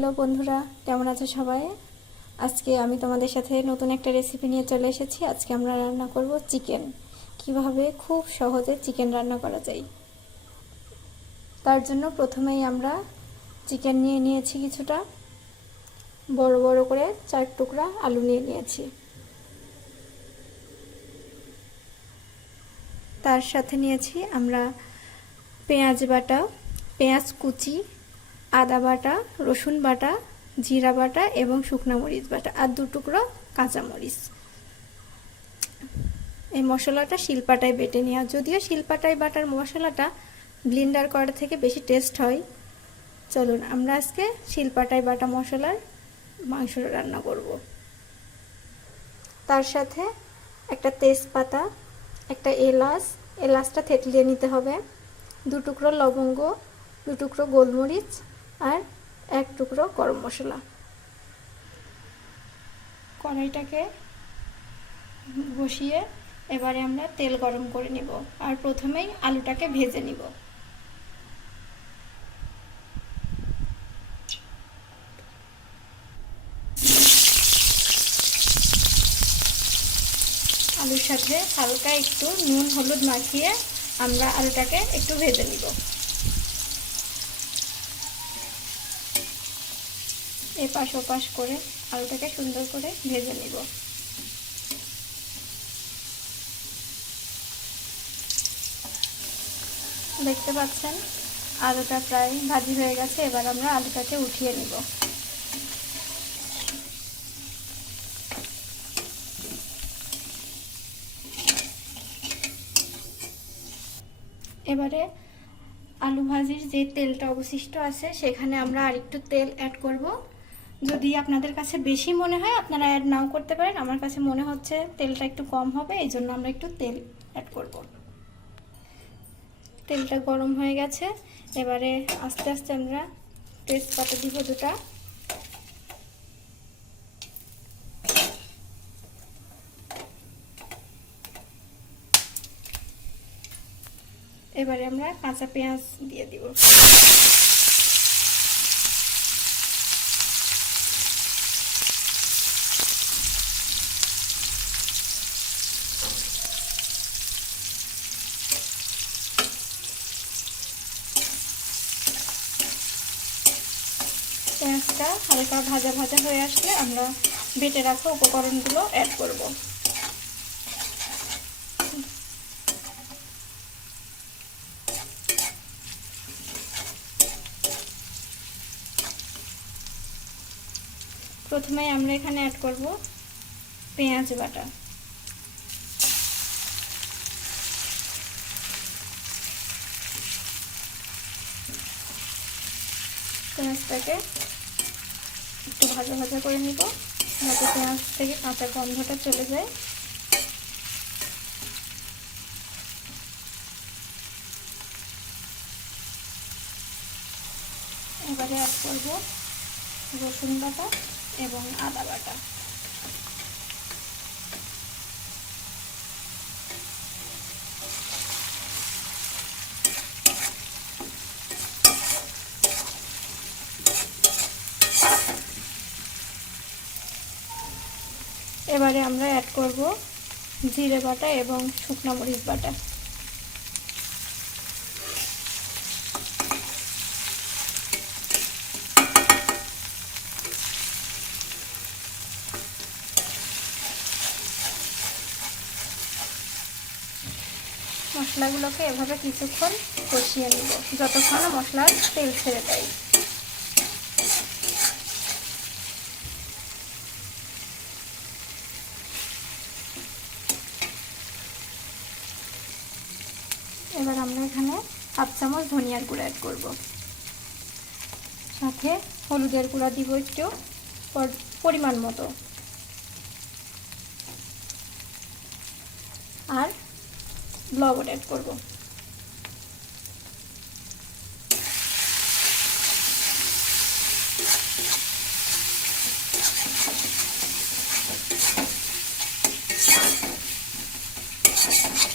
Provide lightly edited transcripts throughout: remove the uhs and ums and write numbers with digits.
Hello বন্ধুরা, কেমন আছো সবাই? আজকে আমি তোমাদের সাথে নতুন একটা রেসিপি নিয়ে চলে এসেছি। আজকে আমরা রান্না করব চিকেন। কিভাবে খুব সহজে চিকেন রান্না করা যায় তার জন্য প্রথমেই আমরা চিকেন নিয়ে নিয়েছি, কিছুটা বড় বড় করে 4 টুকরা আলু নিয়ে নিয়েছি। তার সাথে নিয়েছি আমরা পেঁয়াজ বাটা, পেঁয়াজ কুচি, আদা বাটা, রসুন বাটা, জিরা বাটা এবং শুকনো মরিচ বাটা আর 2 টুকরো কাঁচামরিচ। এই মশলাটা শিলপাটায় বেটে নেওয়া। যদিও শিলপাটায় বাটার মশলাটা ব্লেন্ডার করা থেকে বেশি টেস্ট হয়। চলুন আমরা আজকে শিলপাটায় বাটা মশলার মাংস রান্না করব। তার সাথে একটা তেজপাতা, একটা এলাচটা থেতলিয়ে নিতে হবে, 2 টুকরো লবঙ্গ, 2 টুকরো গোলমরিচ আর 1 টুকরো গরম মশলা। কড়াইটাকে বসিয়ে এবারে আমরা তেল গরম করে নিব আর প্রথমেই আলুটাকে ভেজে নিব। আলুর সাথে হালকা একটু নুন হলুদ মাখিয়ে আমরা আলুটাকে একটু ভেজে নিব। এপাশ ওপাশ করে আলুটাকে সুন্দর করে ভেজে নিব। দেখতে পাচ্ছেন আলুটা প্রায় ভাজি হয়ে গেছে। এবার আমরা আলুটাকে উঠিয়ে নিব। এবারে আলু ভাজির যে তেলটা অবশিষ্ট আছে সেখানে আমরা আরেকটু তেল অ্যাড করব। যদি আপনাদের কাছে বেশি মনে হয় আপনারা অ্যাড নাও করতে পারেন। আমার কাছে মনে হচ্ছে তেলটা একটু কম হবে, এই জন্য আমরা একটু তেল অ্যাড করব। তেলটা গরম হয়ে গেছে। এবারে আস্তে আস্তে আমরা তেজপাতা দিব 2টা। এবারে আমরা কাঁচা পেঁয়াজ দিয়ে দিব। পেঁয়াজটা হালকা ভাজা ভাজা হয়ে আসলে আমরা বেটে রাখা উপকরণগুলো অ্যাড করব। প্রথমে আমরা এখানে অ্যাড করব পেঁয়াজ বাটা। পেঁয়াজটাকে একটু ভাজা ভাজা করে নিব যাতে পেঁয়াজ থেকে কাঁচা গন্ধটা চলে যায়। এবারে অ্যাড করব রসুন বাটা এবং আদা বাটা। এবারে আমরা অ্যাড করব জিরে বাটা এবং শুকনো মরিচ বাটা। মশলাগুলোকে এভাবে কিছুক্ষণ কষিয়ে নিব যতক্ষণ মশলার তেল ছেড়ে দেয়। এবার আমরা এখানে 1/2 চামচ ধনিয়ার গুঁড়া অ্যাড করব। সাথে হলুদের গুঁড়া দিব একটু পরিমাণ মতো, আর লবণ অ্যাড করব।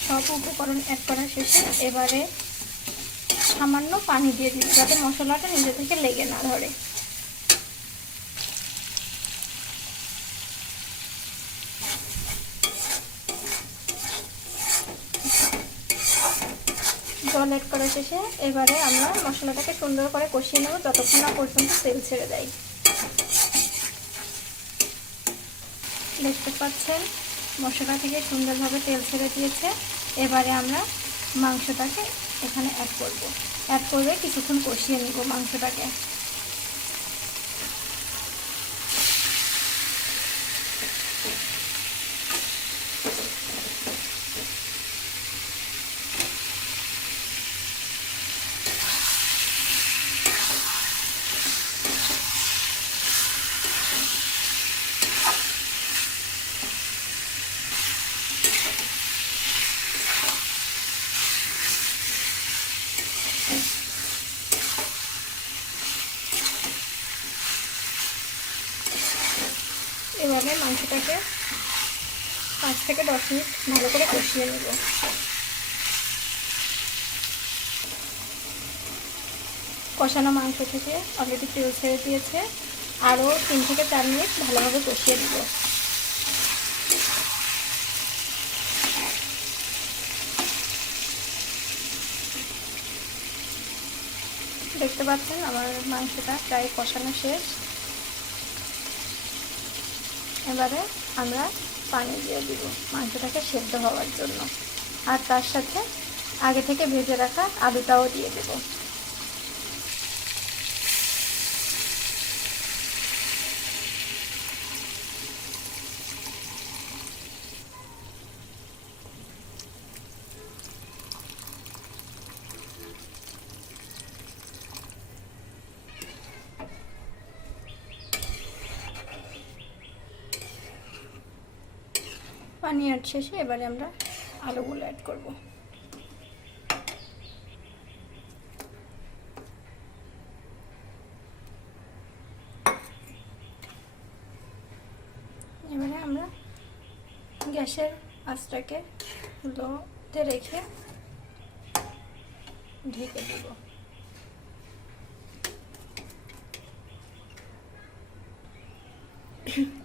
সব উপকরণ অ্যাড করা শেষে এবারে সামান্য পানি দিয়ে দিচ্ছি যাতে মশলাটা নিজে থেকে লেগে না ধরে। জল অ্যাড করা শেষে এবারে আমরা মশলাটাকে সুন্দর করে কষিয়ে নেব যতক্ষণ না পর্যন্ত তেল ছেড়ে দেয়। দেখতে পাচ্ছেন মশলা থেকে সুন্দরভাবে তেল ছেড়ে দিয়েছে। এবারে আমরা মাংসটাকে এখানে অ্যাড করে কিছুক্ষণ কষিয়ে নিব মাংসটাকে। এবারে মাংসটাকে 5 থেকে 10 মিনিট ভালো করে কষিয়ে নেব। কষানো মাংস থেকে অলরেডি তেল ছেড়ে দিয়েছে, আরও 3 থেকে 4 মিনিট ভালোভাবে কষিয়ে দেব। দেখতে পাচ্ছেন আমার মাংসটা প্রায় কষানো শেষ। এবারে আমরা পানি দিয়ে দিব মাংসটাকে সেদ্ধ হওয়ার জন্য, আর তার সাথে আগে থেকে ভেজে রাখা আলুটাও দিয়ে দেব। পানি অ্যাড শেষে এবারে আমরা আলুগুলো অ্যাড করব। এবারে আমরা গ্যাসের আঁচটাকে লোতে রেখে ঢেকে দেব।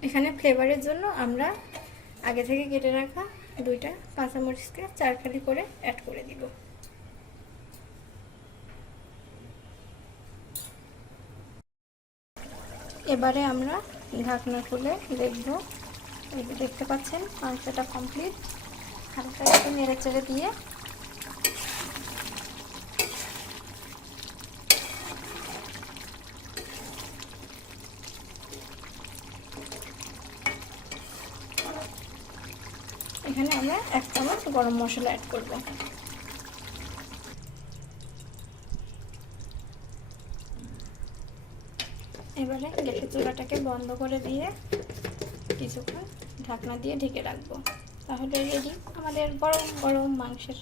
এখানে ফ্লেভারের জন্য আমরা আগে থেকে কেটে রাখা 2টা কাঁচামরিচকে 4 ফালি করে অ্যাড করে দিব। এবারে আমরা ঢাকনা খুলে দেখব। এই যে দেখতে পাচ্ছেন মাংসটা কমপ্লিট। হালকা একটু নেড়ে চেড়ে দিয়ে এখানে আমরা 1 চামচ গরম মশলা অ্যাড করব। এবারে গ্যাসের চুলাটাকে বন্ধ করে দিয়ে কিছুক্ষণ ঢাকনা দিয়ে ঢেকে রাখবো। তাহলে রেডি আমাদের গরম গরম মাংসের